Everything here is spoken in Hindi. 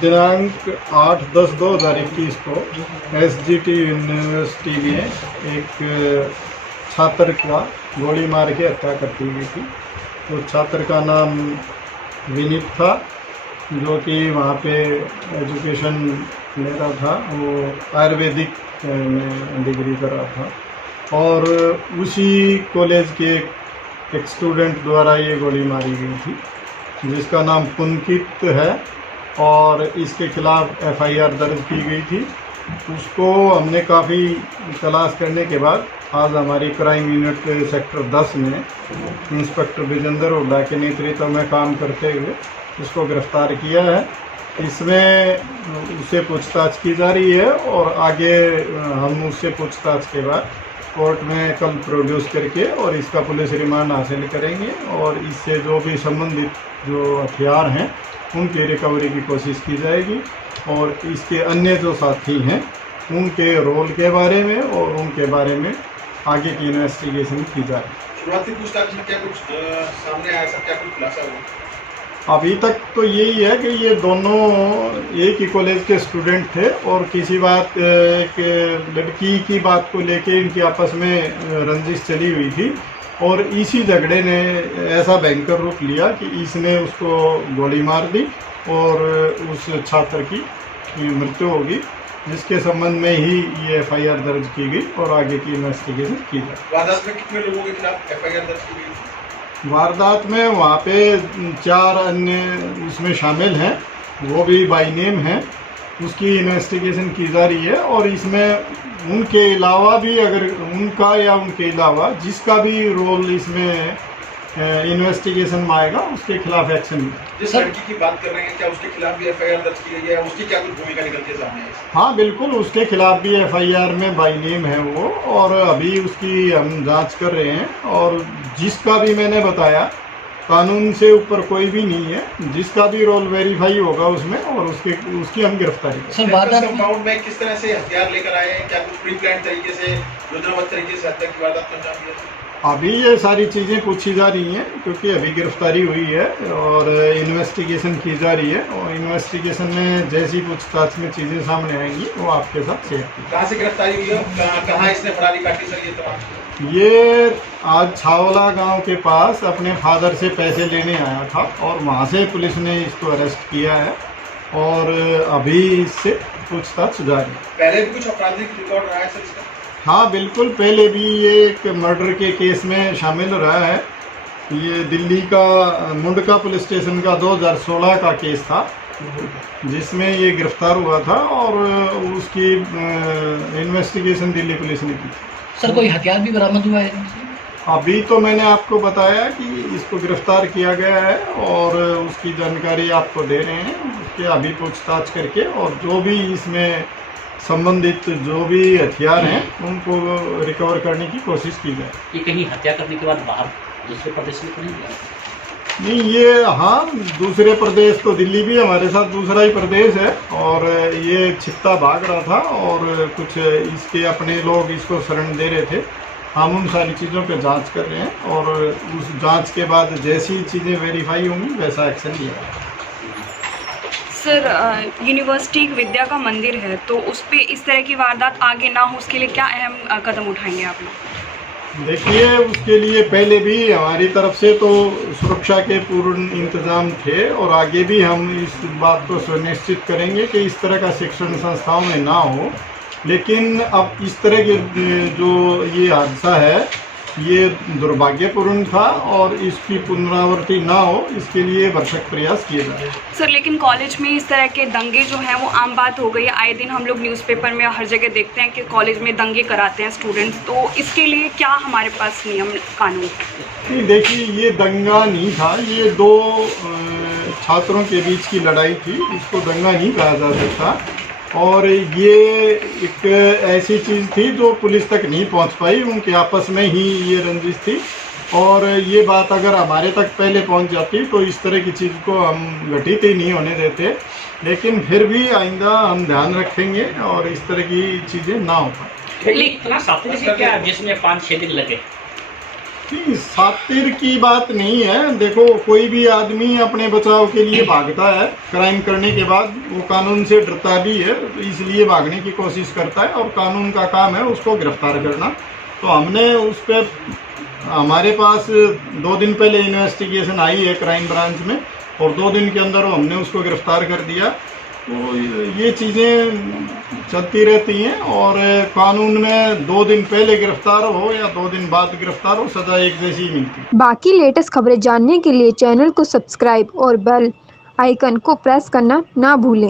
दिनांक 8/10/2021 को SGT यूनिवर्सिटी में एक छात्र का गोली मार के हत्या कर दी गई थी। तो छात्र का नाम विनीत था, जो कि वहाँ पे एजुकेशन ले रहा था। वो आयुर्वेदिक में डिग्री कर रहा था और उसी कॉलेज के एक स्टूडेंट द्वारा ये गोली मारी गई थी, जिसका नाम पुनकित है और इसके खिलाफ़ FIR दर्ज की गई थी। उसको हमने काफ़ी तलाश करने के बाद आज हमारी क्राइम यूनिट सेक्टर 10 में इंस्पेक्टर विजेंद्र हुड्डा के नेतृत्व में काम करते हुए इसको गिरफ्तार किया है। इसमें उससे पूछताछ की जा रही है और आगे हम उससे पूछताछ के बाद कोर्ट में कल प्रोड्यूस करके और इसका पुलिस रिमांड हासिल करेंगे और इससे जो भी संबंधित जो हथियार हैं उनकी रिकवरी की कोशिश की जाएगी और इसके अन्य जो साथी हैं उनके रोल के बारे में और उनके बारे में आगे की इन्वेस्टिगेशन की जाए। शुरुआती पूछताछ में क्या कुछ सामने आया, सब क्या कुछ खुलासा हुआ? अभी तक तो यही है कि ये दोनों एक ही कॉलेज के स्टूडेंट थे और किसी बात एक लड़की की बात को लेके इनकी आपस में रंजिश चली हुई थी और इसी झगड़े ने ऐसा भयंकर रूप लिया कि इसने उसको गोली मार दी और उस छात्र की मृत्यु होगी, जिसके संबंध में ही ये FIR दर्ज की गई और आगे की इन्वेस्टिगेशन की जाए। वारदात में कितने लोगों के खिलाफ FIR दर्ज की गई? वारदात में वहाँ पे 4 अन्य इसमें शामिल हैं, वो भी बाय नेम हैं। उसकी इन्वेस्टिगेशन की जा रही है और इसमें उनके अलावा भी अगर उनका या उनके अलावा जिसका भी रोल इसमें इन्वेस्टिगेशन में आएगा उसके खिलाफ एक्शन। जिस लड़की की बात कर रहे हैं क्या उसके खिलाफ भी FIR दर्ज की गई है? उसकी क्या कुछ भूमिका निकल के सामने है? हाँ बिल्कुल, उसके खिलाफ भी FIR में बाय नेम है वो और अभी उसकी हम जांच कर रहे हैं और जिसका भी मैंने बताया कानून से ऊपर कोई भी नहीं है, जिसका भी रोल वेरीफाई होगा उसमें और उसकी हम गिरफ्तारी करेंगे। कंपाउंड में किस तरह से हथियार लेकर आए हैं? क्या कुछ प्री प्लान तरीके से, योजनाबद्ध तरीके से हत्या की वारदात को अंजाम दिया? अभी ये सारी चीज़ें पूछी जा रही हैं क्योंकि अभी गिरफ्तारी हुई है और इन्वेस्टिगेशन की जा रही है और इन्वेस्टिगेशन में जैसी पूछताछ में चीज़ें सामने आएंगी वो आपके साथ शेयर की। कहाँ से गिरफ्तारी हुई है? कहाँ इसने फरारी काटी सर ये तमाम? ये आज छावला गांव के पास अपने फादर से पैसे लेने आया था और वहाँ से पुलिस ने इसको अरेस्ट किया है और अभी इससे पूछताछ जारी है। पहले भी कुछ आपराधिक रिकॉर्ड रहा है सर इसका? हाँ बिल्कुल, पहले भी ये एक मर्डर के केस में शामिल रहा है। ये दिल्ली का मुंडका पुलिस स्टेशन का 2016 का केस था जिसमें ये गिरफ्तार हुआ था और उसकी इन्वेस्टिगेशन दिल्ली पुलिस ने की। सर कोई हथियार भी बरामद हुआ है? अभी तो मैंने आपको बताया कि इसको गिरफ्तार किया गया है और उसकी जानकारी आपको दे रहे हैं। उसके अभी पूछताछ करके और जो भी इसमें संबंधित जो भी हथियार हैं उनको रिकवर करने की कोशिश की जाए। ये कहीं हत्या करने के बाद बाहर दूसरे प्रदेश में तो नहीं गया? नहीं, ये हाँ दूसरे प्रदेश तो दिल्ली भी हमारे साथ दूसरा ही प्रदेश है और ये छिपता भाग रहा था और कुछ इसके अपने लोग इसको शरण दे रहे थे। हम उन सारी चीज़ों पे जांच कर रहे हैं और उस जांच के बाद जैसी चीज़ें वेरीफाई होंगी वैसा एक्शन लिया जाएगा। सर यूनिवर्सिटी एक विद्या का मंदिर है, तो उस पर इस तरह की वारदात आगे ना हो उसके लिए क्या अहम कदम उठाएंगे आप लोग? देखिए, उसके लिए पहले भी हमारी तरफ से तो सुरक्षा के पूर्ण इंतजाम थे और आगे भी हम इस बात को सुनिश्चित करेंगे कि इस तरह का शिक्षण संस्थाओं में ना हो। लेकिन अब इस तरह के जो ये हादसा है ये दुर्भाग्यपूर्ण था और इसकी पुनरावृत्ति ना हो इसके लिए भरसक प्रयास किए जाए। सर लेकिन कॉलेज में इस तरह के दंगे जो हैं वो आम बात हो गई है। आए दिन हम लोग न्यूज़पेपर में हर जगह देखते हैं कि कॉलेज में दंगे कराते हैं स्टूडेंट्स, तो इसके लिए क्या हमारे पास नियम कानून? नहीं, देखिए ये दंगा नहीं था, ये 2 छात्रों के बीच की लड़ाई थी, इसको दंगा नहीं कहा जा सकता और ये एक ऐसी चीज़ थी जो पुलिस तक नहीं पहुंच पाई, उनके आपस में ही ये रंजिश थी और ये बात अगर हमारे तक पहले पहुंच जाती तो इस तरह की चीज़ को हम घटित ही नहीं होने देते। लेकिन फिर भी आइंदा हम ध्यान रखेंगे और इस तरह की चीज़ें ना हो पाए। इतना साथी क्या जिसमें 5-6 दिन लगे? नहीं, सातिर की बात नहीं है। देखो, कोई भी आदमी अपने बचाव के लिए भागता है, क्राइम करने के बाद वो कानून से डरता भी है, तो इसलिए भागने की कोशिश करता है और कानून का काम है उसको गिरफ्तार करना। तो हमने उस पर, हमारे पास 2 दिन पहले इन्वेस्टिगेशन आई है क्राइम ब्रांच में और 2 दिन के अंदर हमने उसको गिरफ्तार कर दिया। तो ये चीज़ें चलती रहती हैं और कानून में 2 दिन पहले गिरफ्तार हो या 2 दिन बाद गिरफ्तार हो, सज़ा एक जैसी ही मिलती है। बाकी लेटेस्ट खबरें जानने के लिए चैनल को सब्सक्राइब और बेल आइकन को प्रेस करना ना भूलें।